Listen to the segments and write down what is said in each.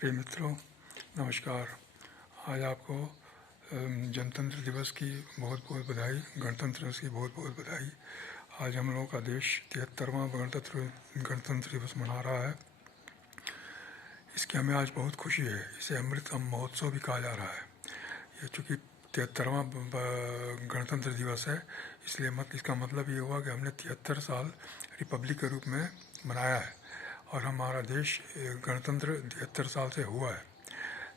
प्रिय मित्रों, नमस्कार। आज आपको जनतंत्र दिवस की बहुत बहुत बधाई, गणतंत्र दिवस की बहुत बहुत बधाई। आज हम लोगों का देश 73वां गणतंत्र दिवस मना रहा है। इसकी हमें आज बहुत खुशी है। इसे अमृत महोत्सव भी कहा जा रहा है। ये चूँकि 73वां गणतंत्र दिवस है, इसलिए इसका मतलब ये हुआ कि हमने 73 साल रिपब्लिक के रूप में मनाया है और हमारा देश गणतंत्र 73 साल से हुआ है।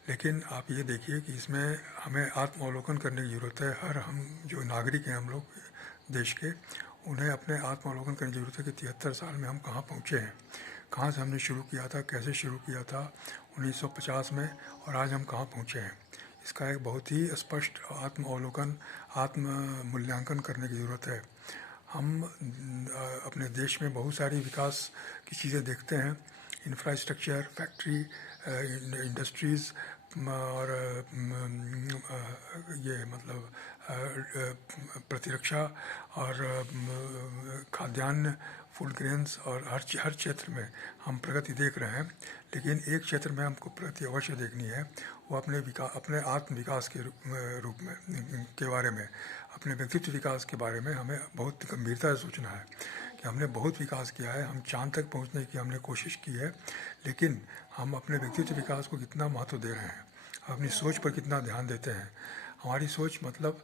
लेकिन आप ये देखिए कि इसमें हमें आत्मावलोकन करने की ज़रूरत है। हम जो नागरिक हैं, हम लोग देश के, उन्हें अपने आत्मावलोकन करने की ज़रूरत है कि 73 साल में हम कहाँ पहुँचे हैं, कहाँ से हमने शुरू किया था, कैसे शुरू किया था 1950 में, और आज हम कहाँ पहुँचे हैं। इसका एक बहुत ही स्पष्ट आत्मावलोकन, आत्म मूल्यांकन करने की ज़रूरत है। हम अपने देश में बहुत सारी विकास की चीज़ें देखते हैं, इंफ्रास्ट्रक्चर, फैक्ट्री, इंडस्ट्रीज़ और ये मतलब प्रतिरक्षा और खाद्यान्न, फूड ग्रेन्स, और हर क्षेत्र में हम प्रगति देख रहे हैं। लेकिन एक क्षेत्र में हमको प्रगति अवश्य देखनी है, वो अपने आत्म विकास के रूप में के बारे में, अपने व्यक्तित्व विकास के बारे में हमें बहुत गंभीरता से सोचना है कि हमने बहुत विकास किया है। हम चांद तक पहुंचने की हमने कोशिश की है, लेकिन हम अपने व्यक्तित्व विकास को कितना महत्व दे रहे हैं, अपनी सोच पर कितना ध्यान देते हैं। हमारी सोच मतलब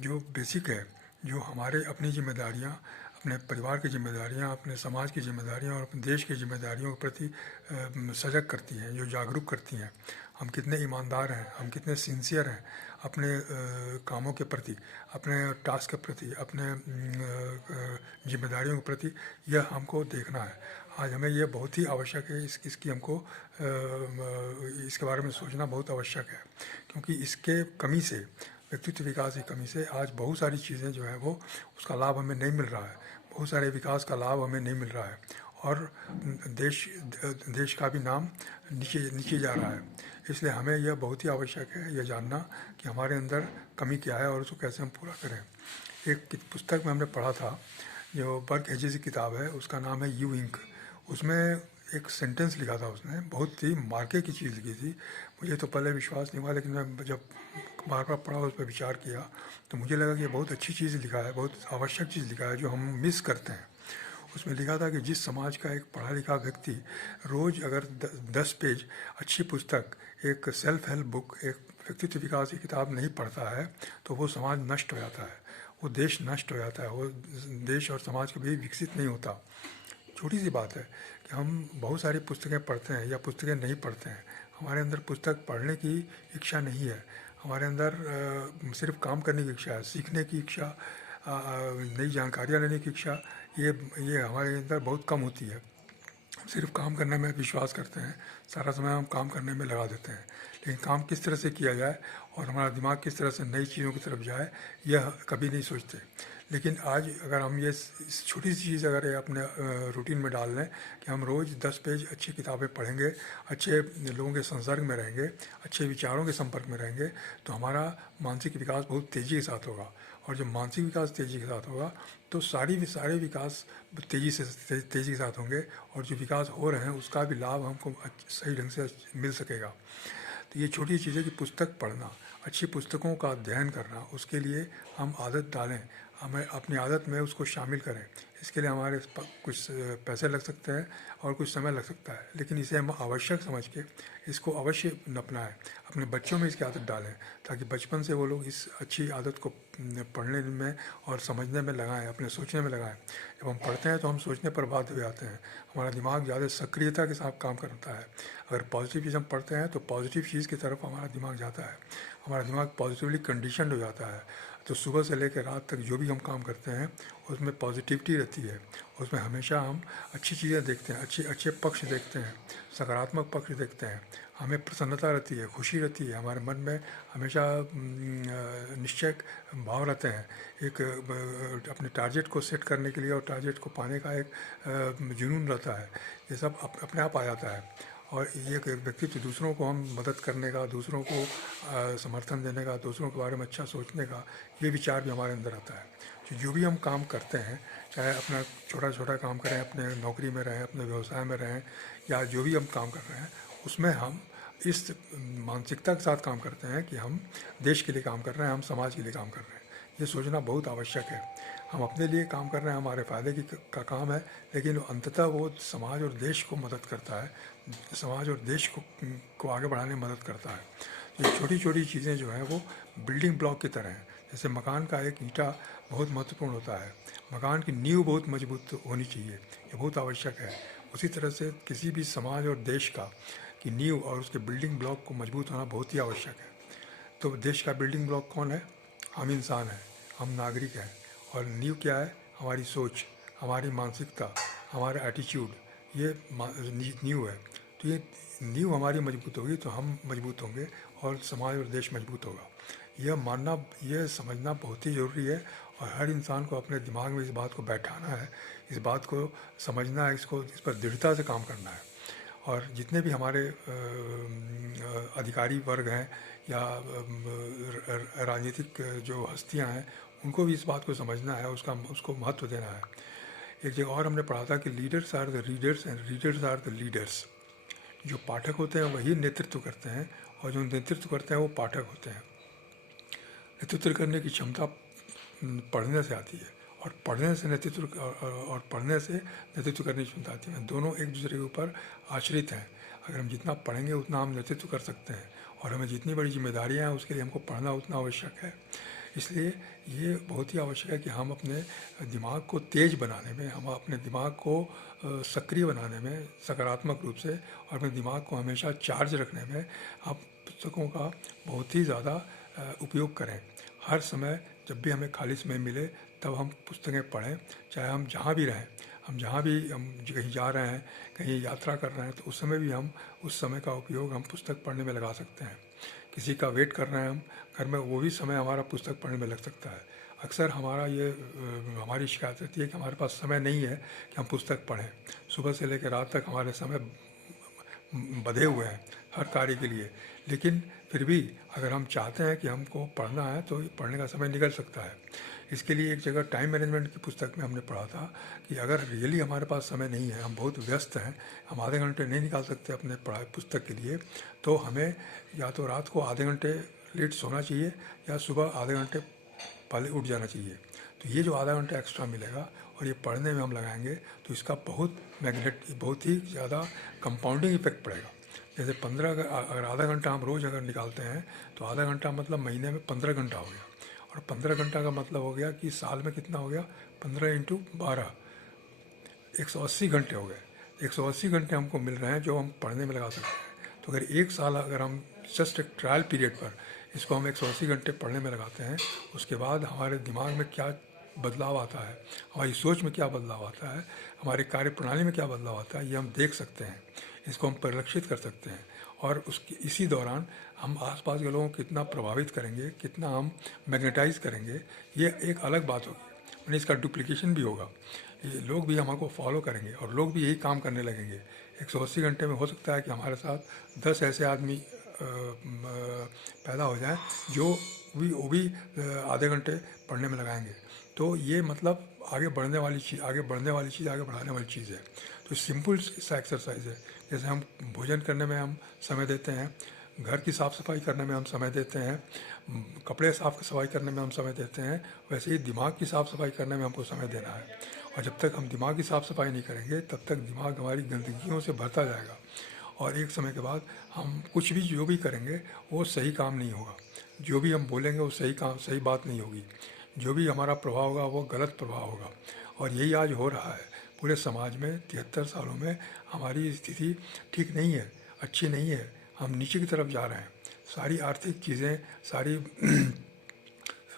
जो बेसिक है, जो हमारे अपनी जिम्मेदारियां, अपने परिवार की जिम्मेदारियां, अपने समाज की जिम्मेदारियां और अपने देश की जिम्मेदारियों के प्रति सजग करती हैं, जो जागरूक करती हैं। हम कितने ईमानदार हैं, हम कितने सिंसियर हैं अपने कामों के प्रति, अपने टास्क के प्रति, अपने जिम्मेदारियों के प्रति, यह हमको देखना है। आज हमें यह बहुत ही आवश्यक है। इसकी हमको इसके बारे में सोचना बहुत आवश्यक है, क्योंकि इसके कमी से, व्यक्तित्व विकास की कमी से आज बहुत सारी चीज़ें जो है वो, उसका लाभ हमें नहीं मिल रहा है। बहुत सारे विकास का लाभ हमें नहीं मिल रहा है और देश का भी नाम नीचे नीचे जा रहा है। इसलिए हमें यह बहुत ही आवश्यक है यह जानना कि हमारे अंदर कमी क्या है और उसको कैसे हम पूरा करें। एक पुस्तक में हमने पढ़ा था, जो बर्क हेजेस की किताब है, उसका नाम है यू इंक। उसमें एक सेंटेंस लिखा था उसने, बहुत ही मार्के की चीज़ लिखी थी। मुझे तो पहले विश्वास नहीं हुआ, लेकिन मैं जब बार बार पढ़ा, उस पर विचार किया, तो मुझे लगा कि ये बहुत अच्छी चीज़ लिखा है, बहुत आवश्यक चीज़ लिखा है जो हम मिस करते हैं। उसमें लिखा था कि जिस समाज का एक पढ़ा लिखा व्यक्ति रोज़ अगर 10 पेज अच्छी पुस्तक, एक सेल्फ हेल्प बुक, एक व्यक्तित्व विकास की किताब नहीं पढ़ता है, तो वो समाज नष्ट हो जाता है, वो देश नष्ट हो जाता है, वो देश और समाज कभी विकसित नहीं होता। छोटी सी बात है कि हम बहुत सारी पुस्तकें पढ़ते हैं या पुस्तकें नहीं पढ़ते हैं। हमारे अंदर पुस्तक पढ़ने की इच्छा नहीं है, हमारे अंदर सिर्फ काम करने की इच्छा है, सीखने की इच्छा, नई जानकारियाँ लेने की इच्छा, ये हमारे अंदर बहुत कम होती है। सिर्फ काम करने में विश्वास करते हैं, सारा समय हम काम करने में लगा देते हैं, लेकिन काम किस तरह से किया जाए और हमारा दिमाग किस तरह से नई चीज़ों की तरफ जाए, यह कभी नहीं सोचते। लेकिन आज अगर हम ये इस छोटी सी चीज़ अगर ये अपने रूटीन में डाल लें कि हम रोज़ 10 पेज अच्छी किताबें पढ़ेंगे, अच्छे लोगों के संसर्ग में रहेंगे, अच्छे विचारों के संपर्क में रहेंगे, तो हमारा मानसिक विकास बहुत तेज़ी के साथ होगा। और जब मानसिक विकास तेज़ी के साथ होगा, तो सारे विकास तेज़ी के साथ होंगे, और जो विकास हो रहे हैं उसका भी लाभ हमको सही ढंग से मिल सकेगा। तो ये छोटी चीज़ें कि पुस्तक पढ़ना, अच्छी पुस्तकों का अध्ययन करना, उसके लिए हम आदत डालें, हमें अपनी आदत में उसको शामिल करें। इसके लिए हमारे कुछ पैसे लग सकते हैं और कुछ समय लग सकता है, लेकिन इसे हम आवश्यक समझ के इसको अवश्य अपनाएं, अपने बच्चों में इसकी आदत डालें, ताकि बचपन से वो लोग इस अच्छी आदत को पढ़ने में और समझने में लगाएं, अपने सोचने में लगाएं। जब हम पढ़ते हैं तो हम सोचने पर बाध्य हो जाते हैं, हमारा दिमाग ज़्यादा सक्रियता के साथ काम करता है। अगर पॉजिटिव चीज़ हम पढ़ते हैं तो पॉजिटिव चीज़ की तरफ हमारा दिमाग जाता है, हमारा दिमाग पॉजिटिवली कंडीशनड हो जाता है। तो सुबह से लेकर रात तक जो भी हम काम करते हैं उसमें पॉजिटिविटी रहती है, उसमें हमेशा हम अच्छी चीज़ें देखते हैं, अच्छे पक्ष देखते हैं, सकारात्मक पक्ष देखते हैं, हमें प्रसन्नता रहती है, खुशी रहती है, हमारे मन में हमेशा निश्चय भाव रहते हैं। एक अपने टारगेट को सेट करने के लिए और टारगेट को पाने का एक जुनून रहता है। ये सब अपने आप आ जाता है। और ये एक व्यक्तित्व, दूसरों को हम मदद करने का, दूसरों को समर्थन देने का, दूसरों के बारे में अच्छा सोचने का, ये विचार भी हमारे अंदर आता है। तो जो भी हम काम करते हैं, चाहे अपना छोटा छोटा काम करें, अपने नौकरी में रहें, अपने व्यवसाय में रहें, या जो भी हम काम कर रहे हैं, उसमें हम इस मानसिकता के साथ काम करते हैं कि हम देश के लिए काम कर रहे हैं, हम समाज के लिए काम कर रहे हैं। ये सोचना बहुत आवश्यक है। हम अपने लिए काम कर रहे हैं, हमारे फ़ायदे का काम है, लेकिन अंततः वो समाज और देश को मदद करता है, समाज और देश को आगे बढ़ाने में मदद करता है। ये छोटी छोटी चीज़ें जो हैं वो बिल्डिंग ब्लॉक की तरह हैं। जैसे मकान का एक ईंटा बहुत महत्वपूर्ण होता है, मकान की नींव बहुत मजबूत होनी चाहिए, ये बहुत आवश्यक है। उसी तरह से किसी भी समाज और देश का की नींव और उसके बिल्डिंग ब्लॉक को मजबूत होना बहुत ही आवश्यक है। तो देश का बिल्डिंग ब्लॉक कौन है? हम इंसान हैं, हम नागरिक हैं। और नींव क्या है? हमारी सोच, हमारी मानसिकता, हमारा एटीट्यूड, ये नींव है। तो ये नींव हमारी मजबूत होगी तो हम मजबूत होंगे और समाज और देश मजबूत होगा। यह मानना, यह समझना बहुत ही ज़रूरी है और हर इंसान को अपने दिमाग में इस बात को बैठाना है, इस बात को समझना है, इस पर दृढ़ता से काम करना है। और जितने भी हमारे अधिकारी वर्ग हैं या राजनीतिक जो हस्तियां हैं, उनको भी इस बात को समझना है, उसको महत्व देना है। एक जगह और हमने पढ़ा था कि leaders are the readers and readers are the leaders. जो पाठक होते हैं वही नेतृत्व करते हैं और जो नेतृत्व करते हैं वो पाठक होते हैं। नेतृत्व करने की क्षमता पढ़ने से आती है और पढ़ने से नेतृत्व करने की क्षमता आती है। दोनों एक दूसरे के ऊपर आश्रित हैं। अगर हम जितना पढ़ेंगे उतना हम नेतृत्व कर सकते हैं और हमें जितनी बड़ी जिम्मेदारियां हैं उसके लिए हमको पढ़ना उतना आवश्यक है। इसलिए ये बहुत ही आवश्यक है कि हम अपने दिमाग को तेज़ बनाने में, हम अपने दिमाग को सक्रिय बनाने में सकारात्मक रूप से और अपने दिमाग को हमेशा चार्ज रखने में आप पुस्तकों का बहुत ही ज़्यादा उपयोग करें। हर समय जब भी हमें खाली समय मिले तब हम पुस्तकें पढ़ें, चाहे हम जहाँ भी रहें, हम कहीं जा रहे हैं, कहीं यात्रा कर रहे हैं, तो उस समय भी हम उस समय का उपयोग हम पुस्तक पढ़ने में लगा सकते हैं। किसी का वेट कर रहे हैं हम घर में, वो भी समय हमारा पुस्तक पढ़ने में लग सकता है। अक्सर हमारी शिकायत रहती है कि हमारे पास समय नहीं है कि हम पुस्तक पढ़ें। सुबह से लेकर रात तक हमारे समय बंधे हुए हैं हर कार्य के लिए, लेकिन फिर भी अगर हम चाहते हैं कि हमको पढ़ना है तो पढ़ने का समय निकल सकता है। इसके लिए एक जगह टाइम मैनेजमेंट की पुस्तक में हमने पढ़ा था कि अगर रियली हमारे पास समय नहीं है, हम बहुत व्यस्त हैं, हम आधे घंटे नहीं निकाल सकते अपने पढ़ाई पुस्तक के लिए, तो हमें या तो रात को आधे घंटे लेट सोना चाहिए या सुबह आधे घंटे पहले उठ जाना चाहिए। तो ये जो आधा घंटा एक्स्ट्रा मिलेगा और ये पढ़ने में हम लगाएंगे तो इसका बहुत ही ज़्यादा कंपाउंडिंग इफेक्ट पड़ेगा। जैसे 15 अगर आधा घंटा हम रोज़ अगर निकालते हैं तो आधा घंटा मतलब महीने में 15 घंटा हो गया, और 15 घंटा का मतलब हो गया कि साल में कितना हो गया? 15 इंटू 12, 180 घंटे हो गए। 180 घंटे हमको मिल रहे हैं जो हम पढ़ने में लगा सकते हैं। तो अगर एक साल अगर हम जस्ट एक ट्रायल पीरियड पर इसको हम 180 घंटे पढ़ने में लगाते हैं, उसके बाद हमारे दिमाग में क्या बदलाव आता है, हमारी सोच में क्या बदलाव आता है, हमारे कार्य प्रणाली में क्या बदलाव आता है, ये हम देख सकते हैं, इसको हम परिलक्षित कर सकते हैं। और इसी दौरान हम आसपास के लोगों को कितना प्रभावित करेंगे, कितना हम मैग्नेटाइज करेंगे, ये एक अलग बात होगी। यानी इसका डुप्लीकेशन भी होगा, ये लोग भी हमको फॉलो करेंगे और लोग भी यही काम करने लगेंगे। 180 घंटे में हो सकता है कि हमारे साथ 10 ऐसे आदमी पैदा हो जाएं जो वो भी आधे घंटे पढ़ने में लगाएंगे। तो ये मतलब आगे बढ़ने वाली चीज़, आगे बढ़ने वाली चीज़ है। तो सिंपल सा एक्सरसाइज है। जैसे हम भोजन करने में हम समय देते हैं, घर की साफ़ सफाई करने में हम समय देते हैं, कपड़े साफ सफाई करने में हम समय देते हैं, वैसे ही दिमाग की साफ़ सफाई करने में हमको समय देना है। और जब तक हम दिमाग की साफ़ सफाई नहीं करेंगे तब तक दिमाग हमारी गंदगियों से भरता जाएगा और एक समय के बाद हम कुछ भी जो भी करेंगे वो सही काम नहीं होगा, जो भी हम बोलेंगे वो सही बात नहीं होगी, जो भी हमारा प्रभाव होगा वो गलत प्रभाव होगा। और यही आज हो रहा है पूरे समाज में। 73 सालों में हमारी स्थिति ठीक नहीं है, अच्छी नहीं है, हम नीचे की तरफ जा रहे हैं। सारी आर्थिक चीज़ें, सारी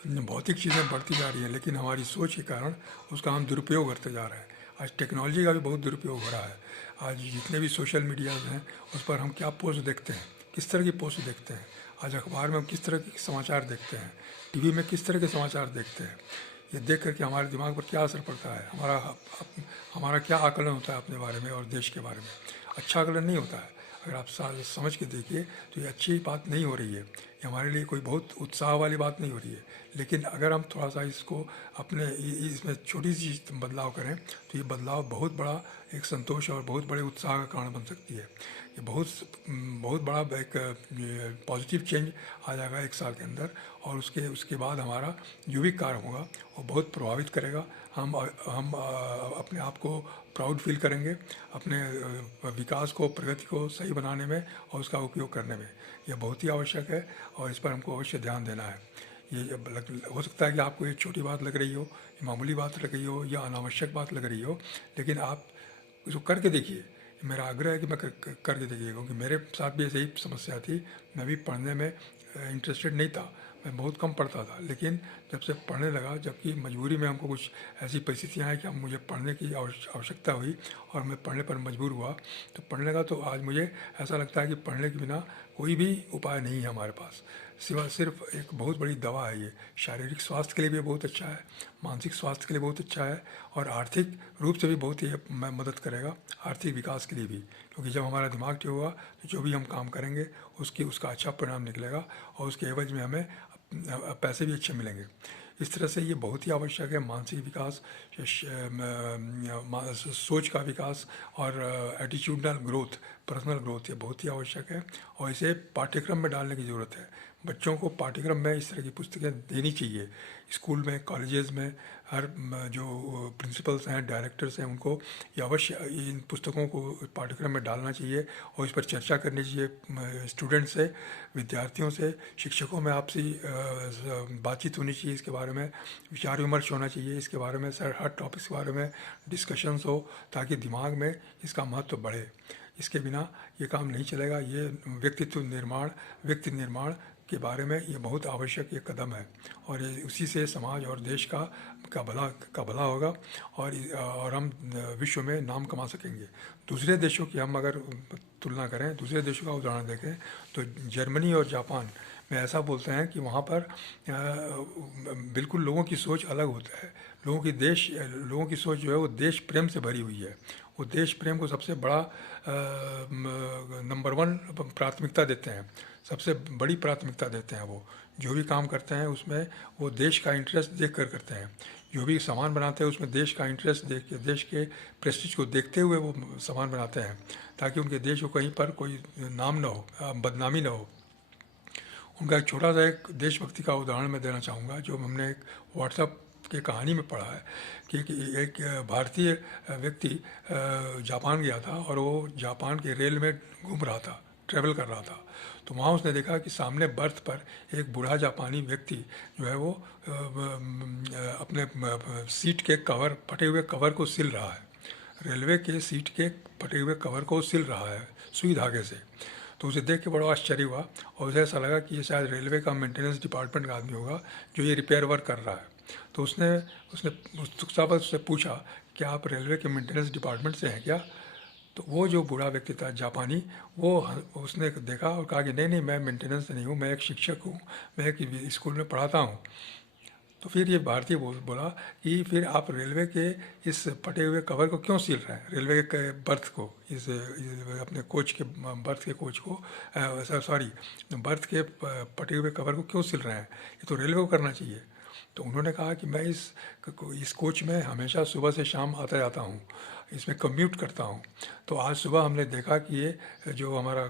भौतिक चीज़ें बढ़ती जा रही हैं, लेकिन हमारी सोच के कारण उसका हम दुरुपयोग करते जा रहे हैं। आज टेक्नोलॉजी का भी बहुत दुरुपयोग हो रहा है। आज जितने भी सोशल मीडियाज़ हैं उस पर हम क्या पोस्ट देखते हैं, किस तरह की पोस्ट देखते हैं, आज अखबार में हम किस तरह के समाचार देखते हैं, टीवी में किस तरह के समाचार देखते हैं, ये देख करके हमारे दिमाग पर क्या असर पड़ता है, हमारा क्या आकलन होता है अपने बारे में और देश के बारे में। अच्छा आकलन नहीं होता है। अगर आप समझ के देखिए तो ये अच्छी बात नहीं हो रही है। ये हमारे लिए कोई बहुत उत्साह वाली बात नहीं हो रही है, लेकिन अगर हम थोड़ा सा इसको अपने इसमें छोटी सी बदलाव करें तो ये बदलाव बहुत बड़ा एक संतोष और बहुत बड़े उत्साह का कारण बन सकती है। ये बहुत बड़ा एक पॉजिटिव चेंज आ जाएगा एक साल के अंदर, और उसके उसके बाद हमारा जो भी कार्य होगा वो बहुत प्रभावित करेगा। हम अपने आप को प्राउड फील करेंगे अपने विकास को, प्रगति को सही बनाने में और उसका उपयोग करने में। यह बहुत ही आवश्यक है और इस पर हमको अवश्य ध्यान देना है। ये हो सकता है कि आपको ये छोटी बात लग रही हो, मामूली बात लग रही हो या अनावश्यक बात लग रही हो, लेकिन आप इसको करके देखिए। मेरा आग्रह है कि मैं करके देखिए, क्योंकि मेरे साथ भी ऐसे ही समस्या थी। मैं भी पढ़ने में इंटरेस्टेड नहीं था, मैं बहुत कम पढ़ता था, लेकिन जब से पढ़ने लगा, जबकि मजबूरी में हमको कुछ ऐसी परिस्थितियाँ आई कि हम मुझे पढ़ने की आवश्यकता हुई और मैं पढ़ने पर मजबूर हुआ, तो पढ़ने लगा। तो आज मुझे ऐसा लगता है कि पढ़ने के बिना कोई भी उपाय नहीं है हमारे पास, सिवा सिर्फ एक बहुत बड़ी दवा है। ये शारीरिक स्वास्थ्य के लिए भी बहुत अच्छा है, मानसिक स्वास्थ्य के लिए बहुत अच्छा है, और आर्थिक रूप से भी बहुत ही मदद करेगा, आर्थिक विकास के लिए भी। क्योंकि जब हमारा दिमाग ठीक होगा तो जो भी हम काम करेंगे उसका अच्छा परिणाम निकलेगा और उसके एवज में हमें पैसे भी अच्छे मिलेंगे। इस तरह से ये बहुत ही आवश्यक है। मानसिक विकास, सोच का विकास और एटीट्यूडनल ग्रोथ, पर्सनल ग्रोथ, ये बहुत ही आवश्यक है और इसे पाठ्यक्रम में डालने की ज़रूरत है। बच्चों को पाठ्यक्रम में इस तरह की पुस्तकें देनी चाहिए। स्कूल में, कॉलेजेस में हर जो प्रिंसिपल्स हैं, डायरेक्टर्स हैं, उनको ये अवश्य इन पुस्तकों को पाठ्यक्रम में डालना चाहिए और इस पर चर्चा करनी चाहिए स्टूडेंट से, विद्यार्थियों से, शिक्षकों में आपसी बातचीत होनी चाहिए। इसके बारे में विचार विमर्श होना चाहिए, इसके बारे में हर टॉपिक्स के बारे में डिस्कशंस हो, ताकि दिमाग में इसका महत्व बढ़े। इसके बिना ये काम नहीं चलेगा। ये व्यक्ति निर्माण के बारे में ये बहुत आवश्यक ये कदम है और ये उसी से समाज और देश का भला होगा और हम विश्व में नाम कमा सकेंगे। दूसरे देशों की हम अगर तुलना करें, दूसरे देशों का उदाहरण देखें तो जर्मनी और जापान में ऐसा बोलते हैं कि वहाँ पर बिल्कुल लोगों की सोच अलग होता है। लोगों की सोच जो है वो देश प्रेम से भरी हुई है। वो देश प्रेम को सबसे बड़ा नंबर 1 प्राथमिकता देते हैं, सबसे बड़ी प्राथमिकता देते हैं। वो जो भी काम करते हैं उसमें वो देश का इंटरेस्ट देख कर करते हैं। जो भी सामान बनाते हैं उसमें देश का इंटरेस्ट देख के, देश के प्रेस्टीज को देखते हुए वो सामान बनाते हैं, ताकि उनके देश को कहीं पर कोई नाम ना हो, बदनामी ना हो। उनका एक छोटा सा एक देशभक्ति का उदाहरण मैं देना चाहूँगा, जो हमने एक व्हाट्सएप की कहानी में पढ़ा है कि एक भारतीय व्यक्ति जापान गया था और वो जापान के रेल में घूम रहा था, ट्रैवल कर रहा था। तो वहाँ उसने देखा कि सामने बर्थ पर एक बूढ़ा जापानी व्यक्ति जो है वो अपने सीट के फटे हुए कवर को सिल रहा है। रेलवे के सीट के फटे हुए कवर को सिल रहा है सुई धागे से। तो उसे देख के बड़ा आश्चर्य हुआ और उसे ऐसा लगा कि ये शायद रेलवे का मेंटेनेंस डिपार्टमेंट का आदमी होगा जो ये रिपेयर वर्क कर रहा है। तो उसने उत्सुकतावश उससे पूछा कि आप रेलवे के मेंटेनेंस डिपार्टमेंट से हैं क्या? तो वो जो बूढ़ा व्यक्ति था जापानी, उसने देखा और कहा कि नहीं, मैं मेंटेनेंस से नहीं हूँ, मैं एक शिक्षक हूँ, मैं एक स्कूल में पढ़ाता हूँ। तो फिर ये भारतीय बोला कि फिर आप रेलवे के इस फटे हुए कवर को क्यों सिल रहे हैं, रेलवे के बर्थ को, इस अपने कोच के बर्थ के कोच को सॉरी बर्थ के फटे हुए कवर को क्यों सिल रहे हैं? ये तो रेलवे को करना चाहिए। तो उन्होंने कहा कि मैं इस कोच में हमेशा सुबह से शाम आता जाता हूँ, इसमें कम्यूट करता हूँ। तो आज सुबह हमने देखा कि ये जो हमारा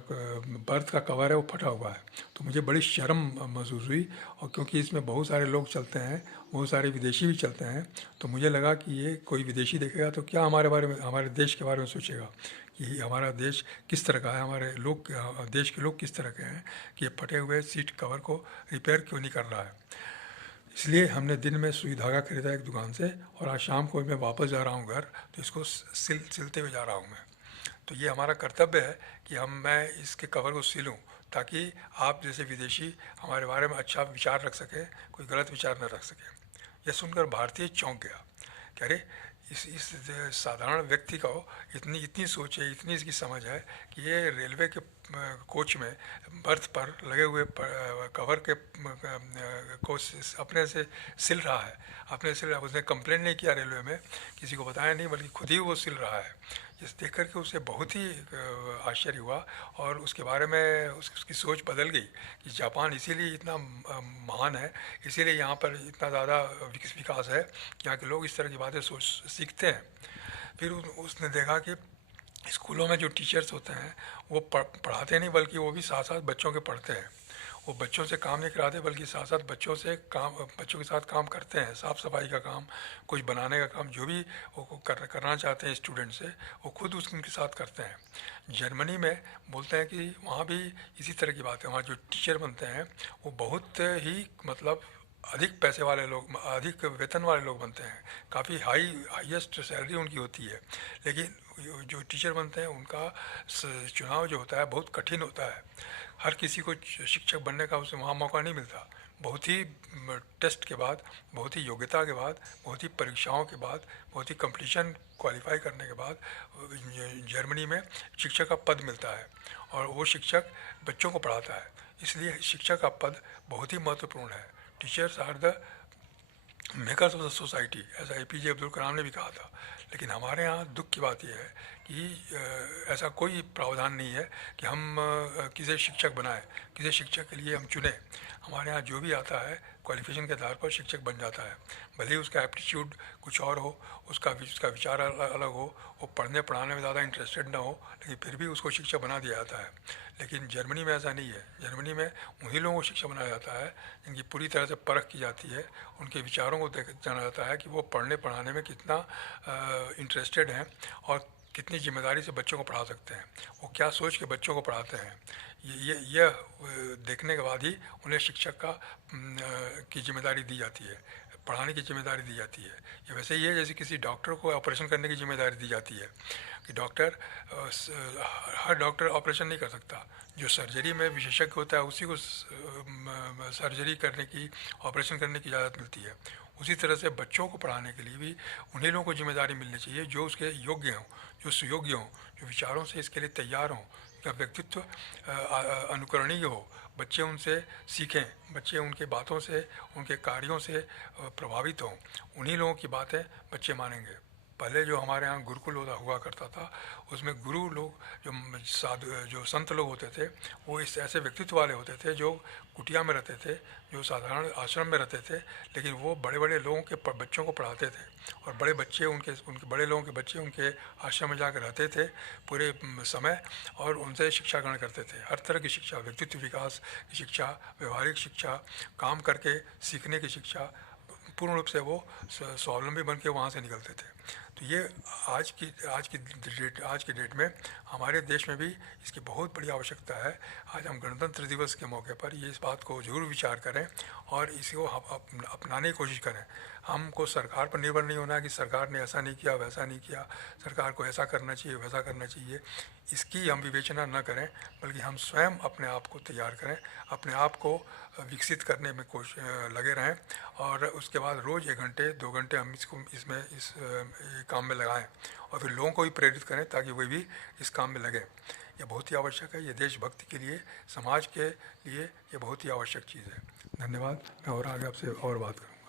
बर्थ का कवर है वो फटा हुआ है, तो मुझे बड़ी शर्म महसूस हुई। और क्योंकि इसमें बहुत सारे लोग चलते हैं, बहुत सारे विदेशी भी चलते हैं, तो मुझे लगा कि ये कोई विदेशी देखेगा तो क्या हमारे बारे में, हमारे देश के बारे में सोचेगा कि हमारा देश किस तरह का है, हमारे लोग, देश के लोग किस तरह के हैं कि ये फटे हुए सीट कवर को रिपेयर क्यों नहीं कर रहा है। इसलिए हमने दिन में सुई धागा खरीदा एक दुकान से और आज शाम को मैं वापस जा रहा हूँ घर, तो इसको सिलते हुए जा रहा हूँ मैं। तो ये हमारा कर्तव्य है कि मैं इसके कवर को सिलूँ, ताकि आप जैसे विदेशी हमारे बारे में अच्छा विचार रख सके, कोई गलत विचार न रख सके। यह सुनकर भारतीय चौंक गया कि अरे इस साधारण व्यक्ति को इतनी सोच है, इतनी इसकी समझ है कि ये रेलवे के कोच में बर्थ पर लगे हुए कवर के को अपने से सिल रहा है, उसने कंप्लेन नहीं किया रेलवे में, किसी को बताया नहीं, बल्कि खुद ही वो सिल रहा है। इस देख कर के उसे बहुत ही आश्चर्य हुआ और उसके बारे में उसकी सोच बदल गई कि जापान इसीलिए इतना महान है, इसीलिए यहाँ पर इतना ज़्यादा विकास है कि यहाँ के लोग इस तरह की बातें सोच सीखते हैं। फिर उसने देखा कि स्कूलों में जो टीचर्स होते हैं वो पढ़ाते नहीं, बल्कि वो भी साथ साथ बच्चों के पढ़ते हैं। वो बच्चों से काम नहीं कराते, बल्कि साथ साथ बच्चों के साथ काम करते हैं, साफ़ सफाई का काम, कुछ बनाने का काम, जो भी वो करना चाहते हैं स्टूडेंट से, वो खुद उनके साथ करते हैं। जर्मनी में बोलते हैं कि वहाँ भी इसी तरह की बात है। वहाँ जो टीचर बनते हैं वो बहुत ही मतलब अधिक पैसे वाले लोग, अधिक वेतन वाले लोग बनते हैं, काफ़ी हाईएस्ट सैलरी उनकी होती है। लेकिन जो टीचर बनते हैं उनका चुनाव जो होता है बहुत कठिन होता है। हर किसी को शिक्षक बनने का उसे वहाँ मौका नहीं मिलता। बहुत ही टेस्ट के बाद, बहुत ही योग्यता के बाद, बहुत ही परीक्षाओं के बाद, बहुत ही कंपटीशन क्वालिफाई करने के बाद जर्मनी में शिक्षक का पद मिलता है और वो शिक्षक बच्चों को पढ़ाता है। इसलिए शिक्षक का पद बहुत ही महत्वपूर्ण है। Teachers are the makers of the society, ऐसा APJ अब्दुल कलाम ने भी कहा था। लेकिन हमारे यहाँ दुख की बात यह है कि ऐसा कोई प्रावधान नहीं है कि हम किसी शिक्षक बनाएं, किसी शिक्षक के लिए हम चुनें। हमारे यहाँ जो भी आता है क्वालिफिकेशन के आधार पर शिक्षक बन जाता है, भले ही उसका एप्टीट्यूड कुछ और हो, उसका विचार अलग हो, वो पढ़ने पढ़ाने में ज़्यादा इंटरेस्टेड ना हो, लेकिन फिर भी उसको शिक्षक बना दिया जाता है। लेकिन जर्मनी में ऐसा नहीं है। जर्मनी में उन्हीं लोगों को शिक्षक बनाया जाता है जिनकी पूरी तरह से परख की जाती है, उनके विचारों को जाना जाता है कि वो पढ़ने पढ़ाने में कितना इंटरेस्टेड हैं और कितनी जिम्मेदारी से बच्चों को पढ़ा सकते हैं, वो क्या सोच के बच्चों को पढ़ाते हैं। ये देखने के बाद ही उन्हें शिक्षक की जिम्मेदारी दी जाती है, पढ़ाने की जिम्मेदारी दी जाती है। ये वैसे ही है जैसे किसी डॉक्टर को ऑपरेशन करने की जिम्मेदारी दी जाती है कि हर डॉक्टर ऑपरेशन नहीं कर सकता। जो सर्जरी में विशेषज्ञ होता है उसी को सर्जरी करने की, ऑपरेशन करने की इजाज़त मिलती है। उसी तरह से बच्चों को पढ़ाने के लिए भी उन्हीं लोगों को जिम्मेदारी मिलनी चाहिए जो उसके योग्य हों, जो सुयोग्य हों, जो विचारों से इसके लिए तैयार हों, उनका व्यक्तित्व अनुकरणीय हो, बच्चे उनसे सीखें, बच्चे उनके बातों से, उनके कार्यों से प्रभावित हों। उन्हीं लोगों की बातें बच्चे मानेंगे। पहले जो हमारे यहाँ गुरुकुल हुआ करता था, उसमें गुरु लोग जो संत लोग होते थे वो इस ऐसे व्यक्तित्व वाले होते थे जो कुटिया में रहते थे, जो साधारण आश्रम में रहते थे, लेकिन वो बड़े बड़े लोगों के बच्चों को पढ़ाते थे और बड़े बच्चे उनके बड़े लोगों के बच्चे उनके आश्रम में जाकर रहते थे पूरे समय और उनसे शिक्षा ग्रहण करते थे। हर तरह की शिक्षा, व्यक्तित्व विकास की शिक्षा, व्यवहारिक शिक्षा, काम करके सीखने की शिक्षा, पूर्ण रूप से वो स्वावलंबी बन के वहाँ से निकलते थे। तो ये आज की डेट में हमारे देश में भी इसकी बहुत बड़ी आवश्यकता है। आज हम गणतंत्र दिवस के मौके पर ये इस बात को ज़रूर विचार करें और इसको अपनाने की कोशिश करें। हमको सरकार पर निर्भर नहीं होना है कि सरकार ने ऐसा नहीं किया, वैसा नहीं किया, सरकार को ऐसा करना चाहिए, वैसा करना चाहिए। इसकी हम विवेचना न करें, बल्कि हम स्वयं अपने आप को तैयार करें, अपने आप को विकसित करने में लगे रहें और उसके बाद रोज़ 1 घंटे 2 घंटे हम इस काम में लगाएं और फिर लोगों को भी प्रेरित करें ताकि वे भी इस काम में लगें। ये बहुत ही आवश्यक है। ये देशभक्ति के लिए, समाज के लिए ये बहुत ही आवश्यक चीज़ है। धन्यवाद। मैं और आगे आपसे और बात करूँ।